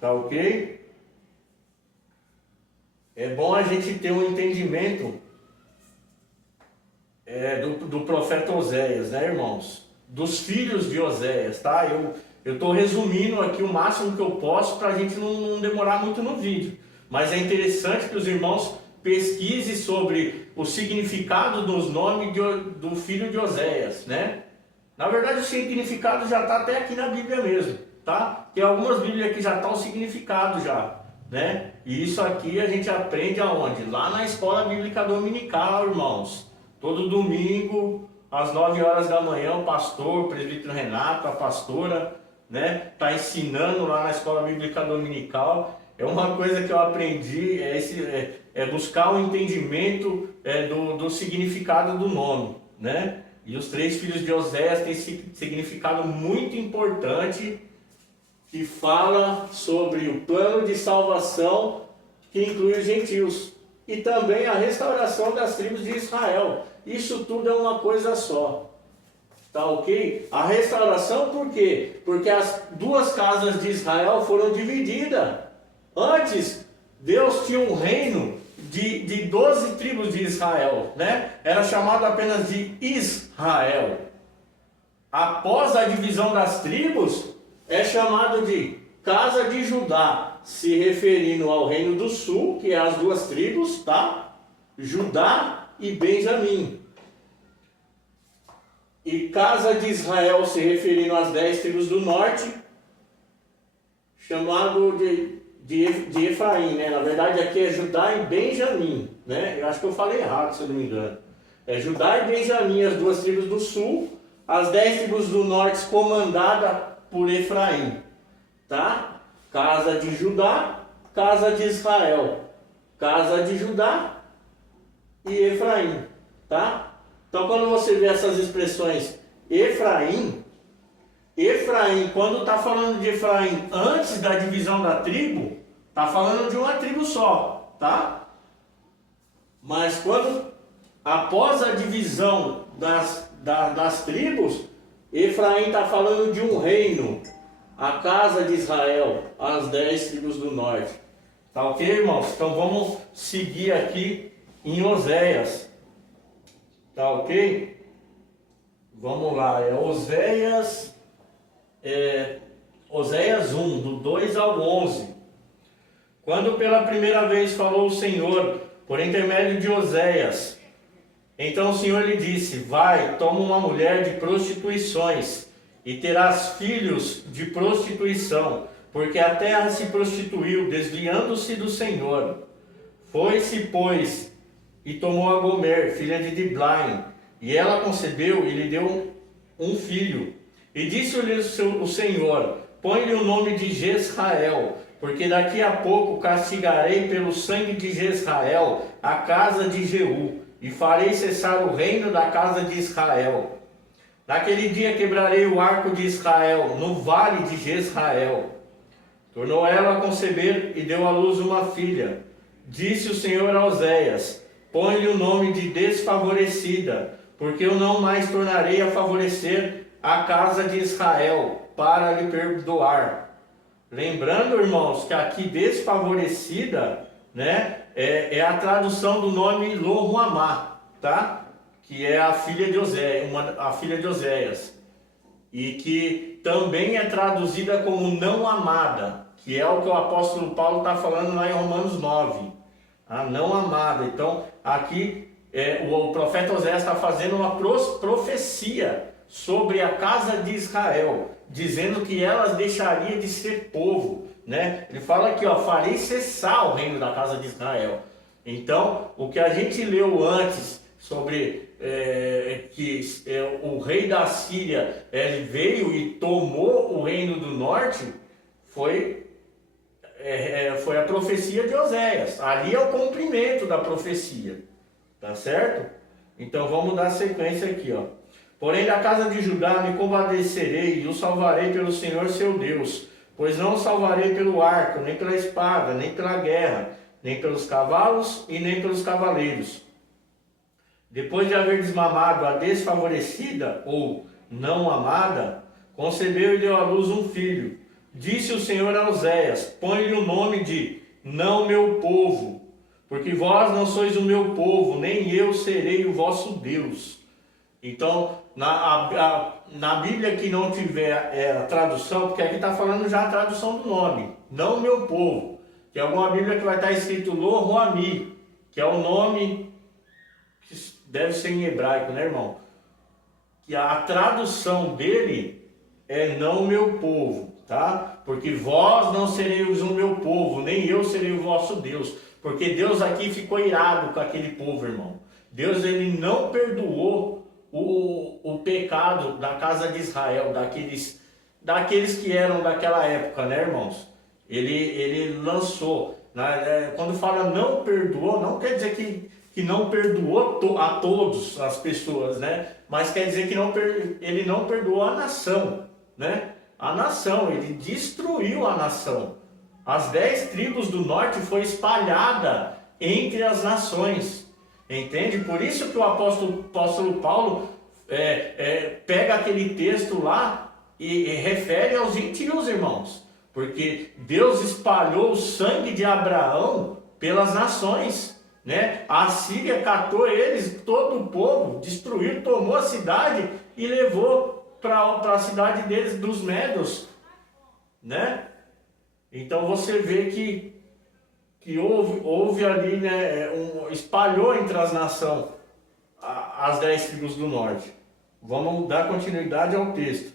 Tá ok? É bom a gente ter um entendimento do profeta Oséias, né, irmãos? Dos filhos de Oséias, tá? Eu estou resumindo aqui o máximo que eu posso para a gente não demorar muito no vídeo. Mas é interessante que os irmãos pesquisem sobre o significado dos nomes do filho de Oséias, né? Na verdade, o significado já está até aqui na Bíblia mesmo, tá? Tem algumas Bíblias que já estão o significado já, né? E isso aqui a gente aprende aonde? Lá na Escola Bíblica Dominical, irmãos. Todo domingo, às 9 horas da manhã, o pastor, o presbítero Renato, a pastora, né? Tá ensinando lá na Escola Bíblica Dominical. É uma coisa que eu aprendi, é buscar o entendimento do significado do nome, né? E os 3 filhos de Oséias têm significado muito importante, que fala sobre o plano de salvação que inclui os gentios e também a restauração das tribos de Israel. Isso tudo é uma coisa só. Tá ok? A restauração por quê? Porque as 2 casas de Israel foram divididas. Antes, Deus tinha um reino de 12 tribos de Israel, né? Era chamado apenas de Israel. Após a divisão das tribos, é chamado de casa de Judá, se referindo ao reino do sul, que é as 2 tribos, tá? Judá e Benjamim. E casa de Israel, se referindo às 10 tribos do norte, chamado de Efraim, né? Na verdade aqui é Judá e Benjamim, né? Eu acho que eu falei errado, se eu não me engano. É Judá e Benjamim, as 2 tribos do sul, as 10 tribos do norte comandada por Efraim, tá? Casa de Judá, casa de Israel, casa de Judá e Efraim, tá? Então quando você vê essas expressões Efraim, quando está falando de Efraim antes da divisão da tribo, está falando de uma tribo só, tá? Mas quando, após a divisão das tribos, Efraim está falando de um reino, a casa de Israel, as 10 tribos do norte. Tá ok, irmãos? Então vamos seguir aqui em Oséias. Tá ok? Vamos lá, Oséias 1, do 2 ao 11. Quando pela primeira vez falou o Senhor, por intermédio de Oséias, então o Senhor lhe disse: vai, toma uma mulher de prostituições, e terás filhos de prostituição, porque a terra se prostituiu, desviando-se do Senhor. Foi-se, pois, e tomou a Gomer, filha de Diblaim, e ela concebeu e lhe deu um filho. E disse-lhe o Senhor: põe-lhe o nome de Jezrael, porque daqui a pouco castigarei pelo sangue de Jezrael a casa de Jeú, e farei cessar o reino da casa de Israel. Naquele dia quebrarei o arco de Israel, no vale de Jezrael. Tornou ela a conceber e deu à luz uma filha. Disse o Senhor a Oséias: põe-lhe o nome de desfavorecida, porque eu não mais tornarei a favorecer a casa de Israel, para lhe perdoar. Lembrando, irmãos, que aqui desfavorecida, né, é a tradução do nome Lo-Ruhamá, tá? Que é a filha de Oséias, e que também é traduzida como não amada, que é o que o apóstolo Paulo está falando lá em Romanos 9, a não amada. Então aqui o profeta Oséias está fazendo uma profecia sobre a casa de Israel, dizendo que elas deixariam de ser povo, né? Ele fala aqui, ó, farei cessar o reino da casa de Israel. Então, o que a gente leu antes sobre o rei da Síria veio e tomou o reino do norte, foi a profecia de Oséias. Ali é o cumprimento da profecia, tá certo? Então vamos dar sequência aqui, ó. Porém da casa de Judá me compadecerei e o salvarei pelo Senhor seu Deus, pois não o salvarei pelo arco, nem pela espada, nem pela guerra, nem pelos cavalos e nem pelos cavaleiros. Depois de haver desmamado a desfavorecida ou não amada, concebeu e deu à luz um filho. disse o Senhor a Oséias: põe-lhe o nome de não meu povo, porque vós não sois o meu povo, nem eu serei o vosso Deus. Então, na Bíblia que não tiver a tradução, porque aqui está falando já a tradução do nome, não meu povo. Tem alguma Bíblia que vai estar escrito Lo Roami, que é o nome que deve ser em hebraico, né, irmão? Que a tradução dele é não meu povo, tá? Porque vós não sereis o meu povo, nem eu serei o vosso Deus. Porque Deus aqui ficou irado com aquele povo, irmão. Deus, ele não perdoou o pecado da casa de Israel, daqueles que eram daquela época, né, irmãos? Ele lançou, né? Quando fala não perdoou, não quer dizer que não perdoou a todos as pessoas, né? Mas quer dizer que ele não perdoou a nação, né? A nação, ele destruiu a nação. As 10 tribos do norte foi espalhada entre as nações, entende? Por isso que o apóstolo Paulo pega aquele texto lá e refere aos gentios, irmãos. Porque Deus espalhou o sangue de Abraão pelas nações, né? A Assíria catou eles, todo o povo, destruiu, tomou a cidade e levou para a cidade deles, dos Medos, né? Então você vê que houve ali, né, espalhou entre as nações as 10 tribos do norte. Vamos dar continuidade ao texto.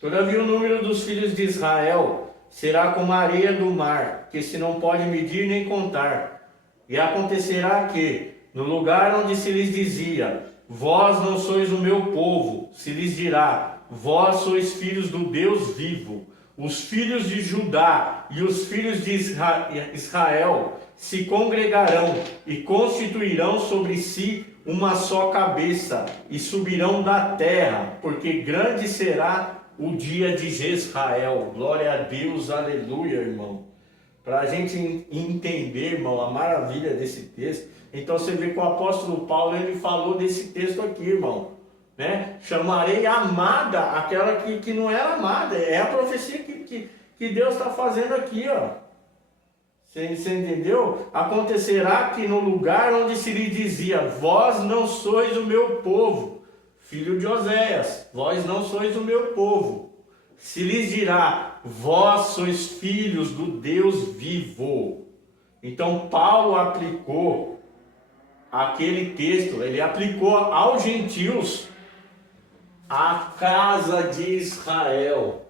Todavia o número dos filhos de Israel será como a areia do mar, que se não pode medir nem contar. E acontecerá que, no lugar onde se lhes dizia, vós não sois o meu povo, se lhes dirá, vós sois filhos do Deus vivo. Os filhos de Judá e os filhos de Israel se congregarão e constituirão sobre si uma só cabeça e subirão da terra, porque grande será o dia de Jezrael. Glória a Deus, aleluia, irmão. Para a gente entender, irmão, a maravilha desse texto. Então você vê que o apóstolo Paulo, ele falou desse texto aqui, irmão, né? Chamarei amada aquela que não é amada. É a profecia que Deus está fazendo aqui, ó. Você entendeu? Acontecerá que no lugar onde se lhe dizia, vós não sois o meu povo, filho de Oséias, vós não sois o meu povo, se lhes dirá, vós sois filhos do Deus vivo. Então Paulo aplicou aquele texto, ele aplicou aos gentios, a casa de Israel.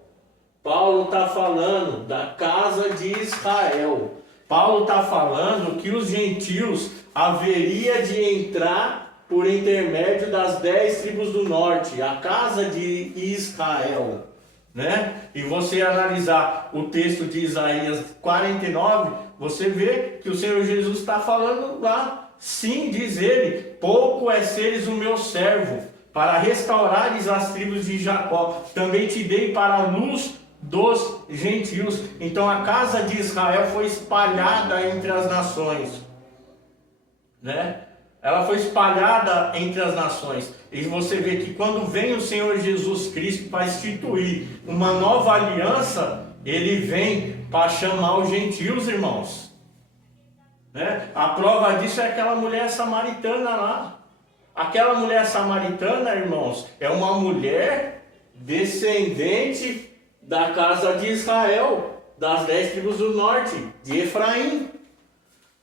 Paulo está falando da casa de Israel. Paulo está falando que os gentios haveria de entrar por intermédio das 10 tribos do norte, a casa de Israel, né? E você analisar o texto de Isaías 49, você vê que o Senhor Jesus está falando lá, sim, diz ele, pouco é seres o meu servo, para restaurares as tribos de Jacó, também te dei para a luz dos gentios. Então a casa de Israel foi espalhada entre as nações, né? Ela foi espalhada entre as nações. E você vê que quando vem o Senhor Jesus Cristo para instituir uma nova aliança, ele vem para chamar os gentios, irmãos, né? A prova disso é aquela mulher samaritana lá. Aquela mulher samaritana, irmãos, é uma mulher descendente da casa de Israel, das 10 tribos do norte, de Efraim.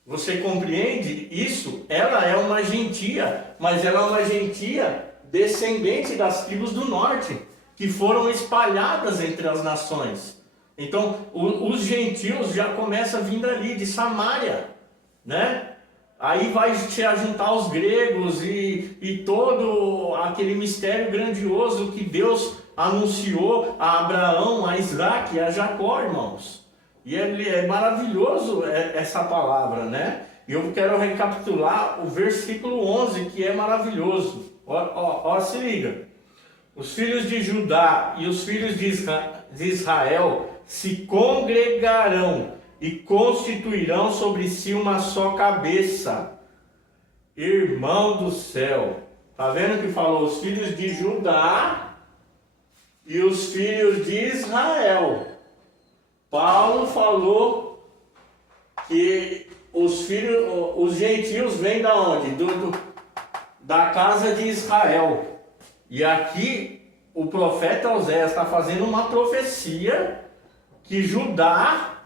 Você compreende isso? Ela é uma gentia, mas ela é uma gentia descendente das tribos do norte, que foram espalhadas entre as nações. Então, os gentios já começam vindo ali de Samaria, né? Aí vai se ajuntar os gregos e todo aquele mistério grandioso que Deus anunciou a Abraão, a Isaac e a Jacó, irmãos. E é maravilhoso essa palavra, né? E eu quero recapitular o versículo 11, que é maravilhoso. Ó, se liga. Os filhos de Judá e os filhos de Israel se congregarão e constituirão sobre si uma só cabeça. Irmão do céu. Tá vendo que falou os filhos de Judá e os filhos de Israel? Paulo falou que os gentios vêm da onde? Da casa de Israel. E aqui o profeta Oséias está fazendo uma profecia que Judá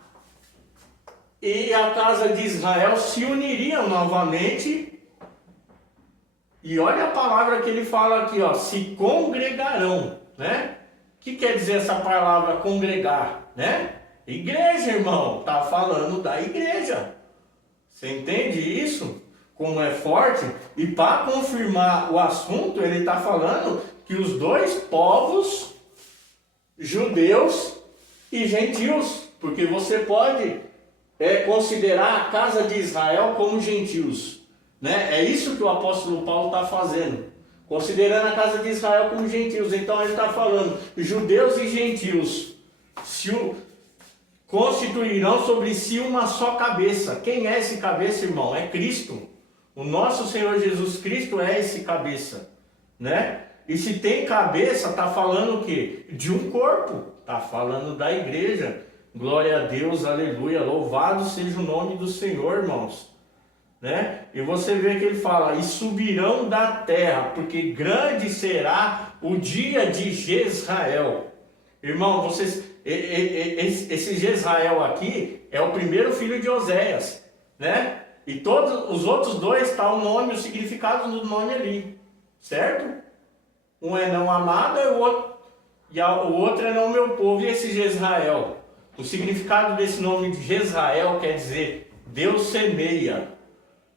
e a casa de Israel se uniriam novamente. E olha a palavra que ele fala aqui, ó, se congregarão, né? O que quer dizer essa palavra congregar, né? Igreja, irmão, tá falando da igreja. Você entende isso? Como é forte? E para confirmar o assunto, ele está falando que os dois povos, judeus e gentios, porque você pode considerar a casa de Israel como gentios, né? É isso que o apóstolo Paulo está fazendo, considerando a casa de Israel como gentios. Então ele está falando, judeus e gentios constituirão sobre si uma só cabeça. Quem é esse cabeça, irmão? É Cristo. O nosso Senhor Jesus Cristo é esse cabeça, né? E se tem cabeça, está falando o quê? De um corpo, está falando da igreja. Glória a Deus, aleluia, louvado seja o nome do Senhor, irmãos, né? E você vê que ele fala, e subirão da terra, porque grande será o dia de Jezrael. Irmão, vocês, esse Jezrael aqui é o primeiro filho de Oséias, né? E todos os outros dois está o nome, o significado do nome ali, certo? Um é não amado e o outro é não meu povo. E esse Jezrael, o significado desse nome de Jezrael quer dizer Deus semeia.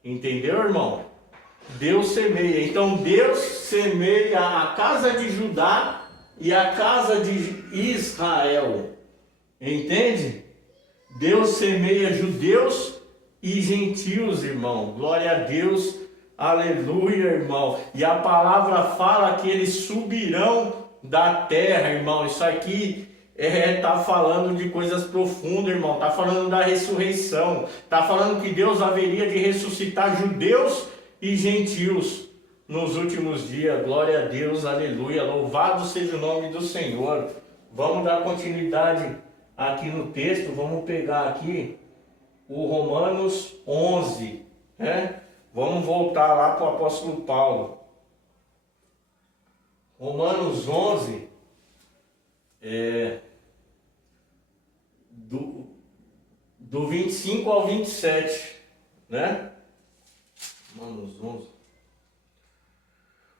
Entendeu, irmão? Deus semeia. Então Deus semeia a casa de Judá e a casa de Israel. Entende? Deus semeia judeus e gentios, irmão. Glória a Deus. Aleluia, irmão. E a palavra fala que eles subirão da terra, irmão. Isso aqui está falando de coisas profundas, irmão. Está falando da ressurreição. Está falando que Deus haveria de ressuscitar judeus e gentios nos últimos dias. Glória a Deus, aleluia. Louvado seja o nome do Senhor. Vamos dar continuidade aqui no texto. Vamos pegar aqui o Romanos 11, né? Vamos voltar lá para o apóstolo Paulo. Romanos 11, do 25 ao 27, né? Romanos 11.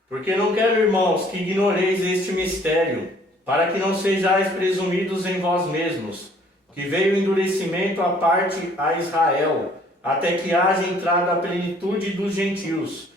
Porque não quero, irmãos, que ignoreis este mistério, para que não sejais presumidos em vós mesmos, que veio endurecimento à parte a Israel, até que haja entrada a plenitude dos gentios.